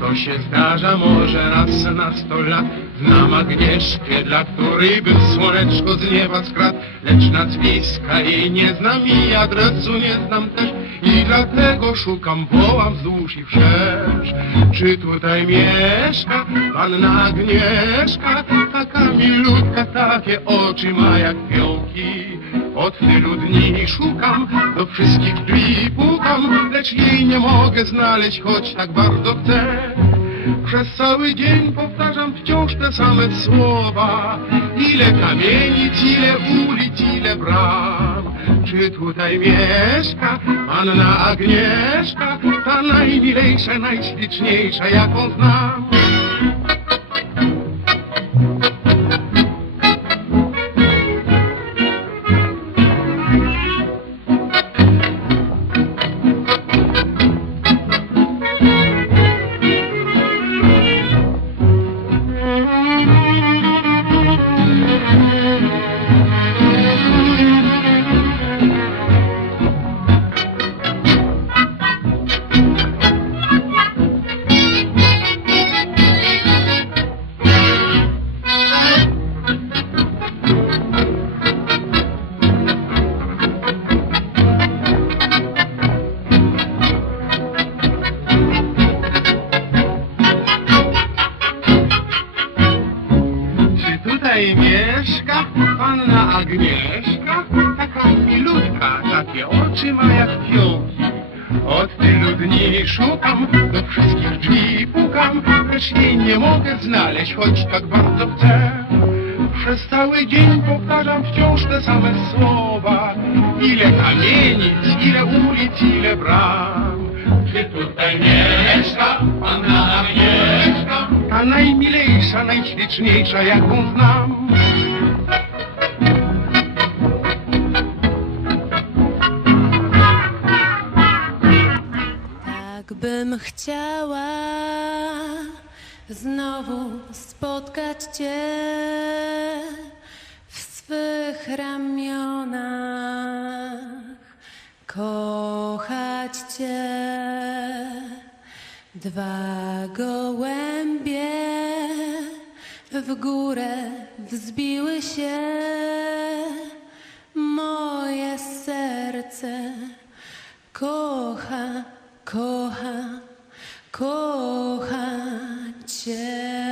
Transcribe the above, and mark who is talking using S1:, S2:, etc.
S1: To się zdarza może raz na sto lat. Znam Agnieszkę, dla której bym słoneczko z nieba skradł. Lecz nazwiska jej nie znam i adresu nie znam też. I dlatego szukam, wołam wzdłuż i wszerz. Czy tutaj mieszka panna Agnieszka Taka milutka, takie oczy ma jak piołki Od tylu dni szukam, do wszystkich drzwi Lecz jej nie mogę znaleźć, choć tak bardzo chcę. Przez cały dzień powtarzam wciąż te same słowa. Ile kamienic, ile ulic, ile bram. Czy tutaj mieszka panna Agnieszka? Ta najmilejsza, najśliczniejsza jaką znam tutaj mieszka panna Agnieszka? Taka milutka, takie oczy ma jak fiołki. Od tylu dni szukam, do wszystkich drzwi pukam, lecz jej nie mogę znaleźć, choć tak bardzo chcę. Przez cały dzień powtarzam wciąż te same słowa. Ile kamienic, ile ulic, ile bram. Czy tutaj mieszka najśliczniejsza, jaką znam.
S2: Tak bym chciała znowu spotkać Cię w swych ramionach, kochać Cię. Dwa gołębie w górę wzbiły się, moje serce kocha, kocha, kocha Cię.